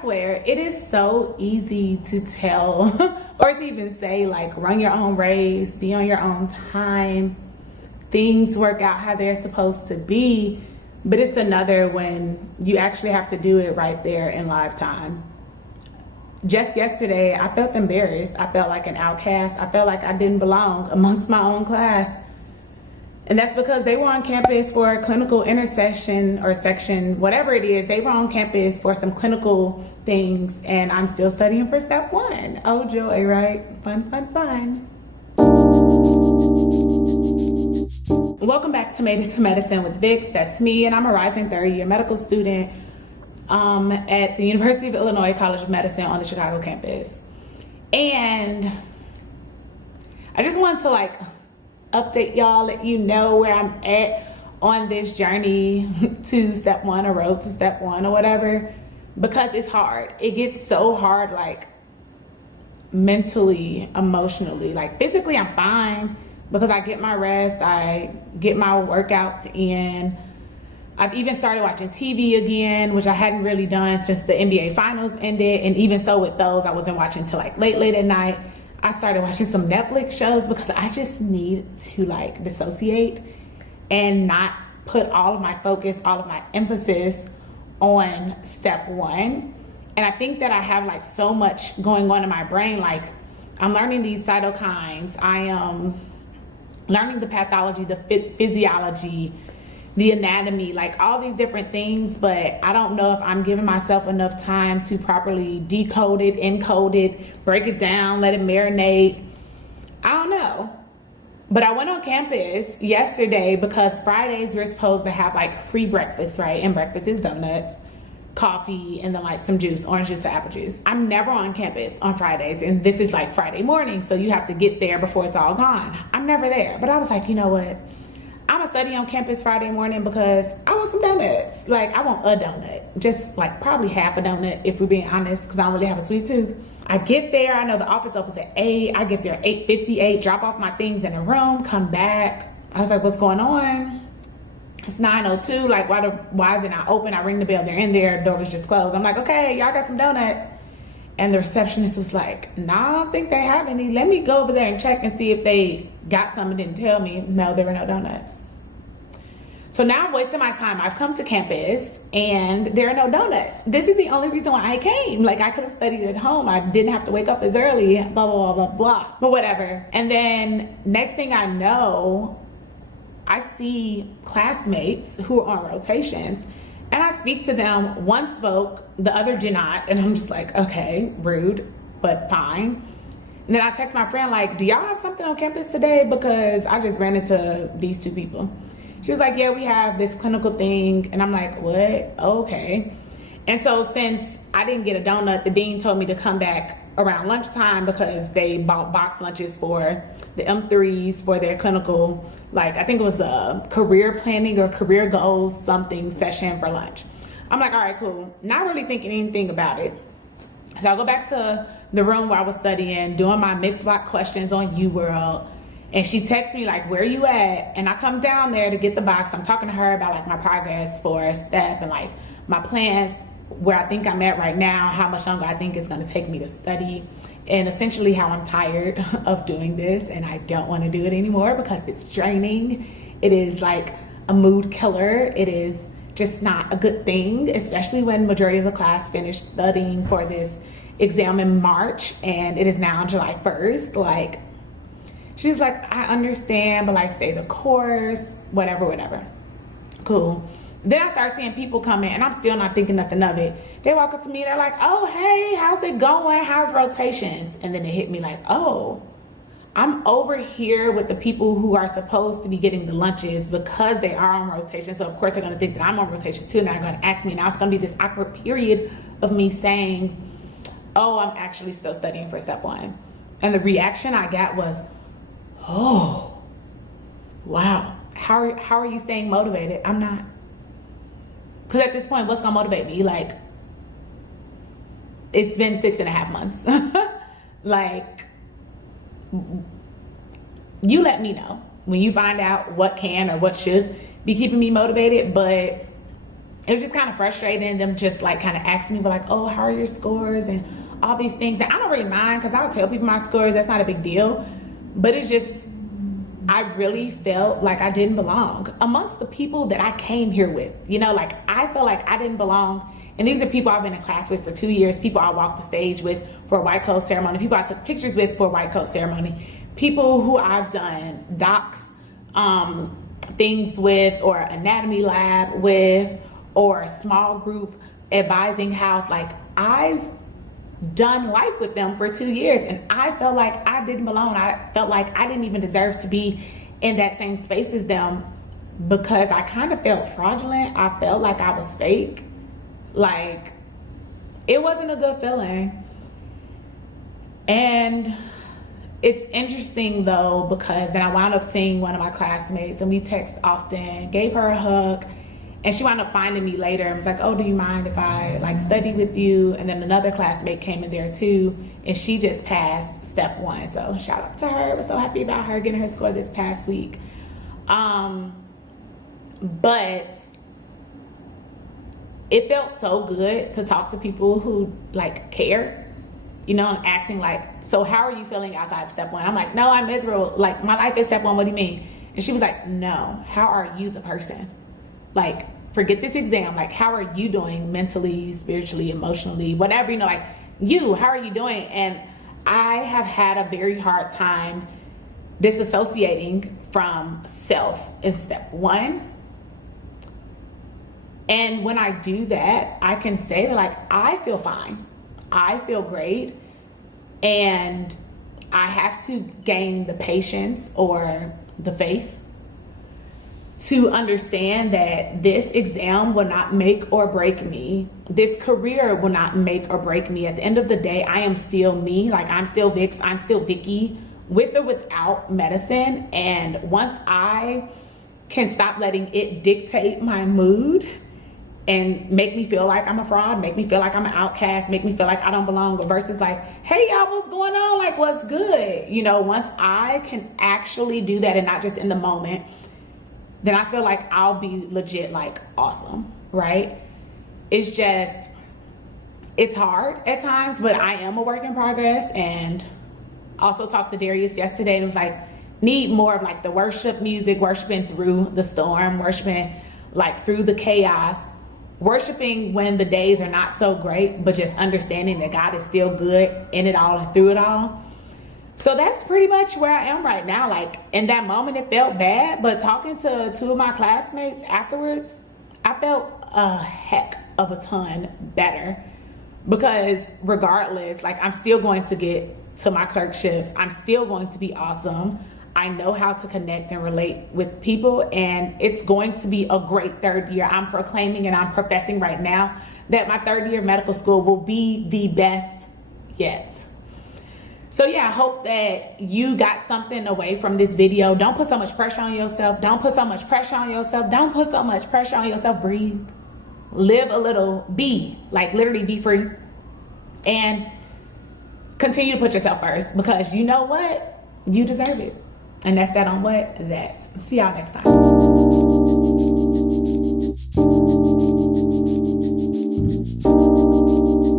swear it is so easy to tell or to even say like run your own race, be on your own time, things work out how they're supposed to be, but it's another when you actually have to do it right there in live time. Just yesterday, I felt embarrassed. I felt like an outcast. I felt like I didn't belong amongst my own class. And that's because they were on campus for a clinical intersection or section, whatever it is. They were on campus for some clinical things, and I'm still studying for step one. Oh, joy, right? Fun, fun, fun. Welcome back to Made It to Medicine with Vix. That's me, and I'm a rising third-year medical student at the University of Illinois College of Medicine on the Chicago campus. And I just wanted to like update y'all, let you know where I'm at on this journey to step one or road to step one or whatever, because it's hard. It gets so hard, like mentally, emotionally. Like physically I'm fine because I get my rest, I get my workouts in. I've even started watching TV again, which I hadn't really done since the NBA finals ended. And even so with those, I wasn't watching till like late at night. I started watching some Netflix shows because I just need to like dissociate and not put all of my focus, all of my emphasis on step one. And I think that I have like so much going on in my brain. Like I'm learning these cytokines. I am learning the pathology, the physiology, the anatomy, like all these different things, but I don't know if I'm giving myself enough time to properly decode it, encode it, break it down, let it marinate. I don't know. But I went on campus yesterday because Fridays we're supposed to have like free breakfast, right? And breakfast is donuts, coffee, and then like some juice, orange juice or apple juice. I'm never on campus on Fridays, and this is like Friday morning, so you have to get there before it's all gone. I'm never there, but I was like, you know what? I'm gonna study on campus Friday morning because I want some donuts. Like I want a donut, just like probably half a donut if we're being honest, because I don't really have a sweet tooth. I get there, I know the office opens at 8. I get there at 8:58, drop off my things in the room, come back. I was like, what's going on? It's 9:02, like why is it not open? I ring the bell, they're in there, the door was just closed. I'm like, okay, y'all got some donuts. And the receptionist was like, nah, I don't think they have any. Let me go over there and check and see if they got some and didn't tell me. No, there were no donuts. So now I'm wasting my time. I've come to campus and there are no donuts. This is the only reason why I came. Like I could have studied at home. I didn't have to wake up as early, blah, blah, blah, blah, blah. But whatever. And then next thing I know, I see classmates who are on rotations and I speak to them. One spoke, the other did not. And I'm just like, okay, rude, but fine. And then I text my friend like, do y'all have something on campus today? Because I just ran into these two people. She was like, yeah, we have this clinical thing. And I'm like, what? Okay. And so since I didn't get a donut, the dean told me to come back around lunchtime because they bought box lunches for the M3s for their clinical, like I think it was a career planning or career goals something session for lunch. I'm like, all right, cool. Not really thinking anything about it. So I go back to the room where I was studying, doing my mixed block questions on UWorld. And she texts me like, where you at? And I come down there to get the box. I'm talking to her about like my progress for step and like my plans, where I think I'm at right now, how much longer I think it's gonna take me to study, and essentially how I'm tired of doing this and I don't wanna do it anymore because it's draining. It is like a mood killer. It is just not a good thing, especially when majority of the class finished studying for this exam in March and it is now July 1st. Like, she's like, I understand, but like stay the course, whatever. Cool. Then I start seeing people come in and I'm still not thinking nothing of it. They walk up to me, they're like, oh, hey, how's it going? How's rotations? And then it hit me like, oh, I'm over here with the people who are supposed to be getting the lunches because they are on rotation. So of course they're gonna think that I'm on rotation too, and they're gonna ask me. Now it's gonna be this awkward period of me saying, oh, I'm actually still studying for step one. And the reaction I got was, oh, wow. How are you staying motivated? I'm not. Because at this point, what's gonna motivate me? Like, it's been 6.5 months. Like, you let me know when you find out what can or what should be keeping me motivated. But it was just kind of frustrating them just like kind of asking me, but like, oh, how are your scores and all these things. And I don't really mind because I'll tell people my scores. That's not a big deal. But it's just, I really felt like I didn't belong amongst the people that I came here with. You know, like I felt like I didn't belong. And these are people I've been in class with for 2 years, people I walked the stage with for a white coat ceremony, people I took pictures with for a white coat ceremony, people who I've done docs, things with, or anatomy lab with, or a small group advising house. Like I've done life with them for 2 years and I felt like I didn't belong. I felt like I didn't even deserve to be in that same space as them because I kind of felt fraudulent. I felt like I was fake. Like it wasn't a good feeling. And it's interesting though, because then I wound up seeing one of my classmates and we text often, gave her a hug. And she wound up finding me later and was like, oh, do you mind if I like study with you? And then another classmate came in there too, and she just passed step 1. So shout out to her. I was so happy about her getting her score this past week. But it felt so good to talk to people who like care, you know, and asking like, so how are you feeling outside of step 1? I'm like, no, I'm miserable. Like my life is step 1. What do you mean? And she was like, no, how are you the person? Like, forget this exam. Like, how are you doing mentally, spiritually, emotionally, whatever, you know, like you, how are you doing? And I have had a very hard time disassociating from self in step 1. And when I do that, I can say that like, I feel fine. I feel great. And I have to gain the patience or the faith to understand that this exam will not make or break me. This career will not make or break me. At the end of the day, I am still me. Like I'm still Vix, I'm still Vicky, with or without medicine. And once I can stop letting it dictate my mood and make me feel like I'm a fraud, make me feel like I'm an outcast, make me feel like I don't belong, versus like, hey y'all, what's going on? Like, what's good? You know, once I can actually do that and not just in the moment, then I feel like I'll be legit like awesome, right? It's just, it's hard at times, but I am a work in progress. And also talked to Darius yesterday and it was like, need more of like the worship music, worshiping through the storm, worshiping like through the chaos, worshiping when the days are not so great, but just understanding that God is still good in it all and through it all. So that's pretty much where I am right now. Like in that moment, it felt bad, but talking to 2 of my classmates afterwards, I felt a heck of a ton better because regardless, like I'm still going to get to my clerkships. I'm still going to be awesome. I know how to connect and relate with people, and it's going to be a great 3rd year. I'm proclaiming and I'm professing right now that my 3rd year of medical school will be the best yet. So yeah, I hope that you got something away from this video. Don't put so much pressure on yourself. Don't put so much pressure on yourself. Don't put so much pressure on yourself. Breathe, live a little, be, like literally be free, and continue to put yourself first because you know what? You deserve it. And that's that on what? That. See y'all next time.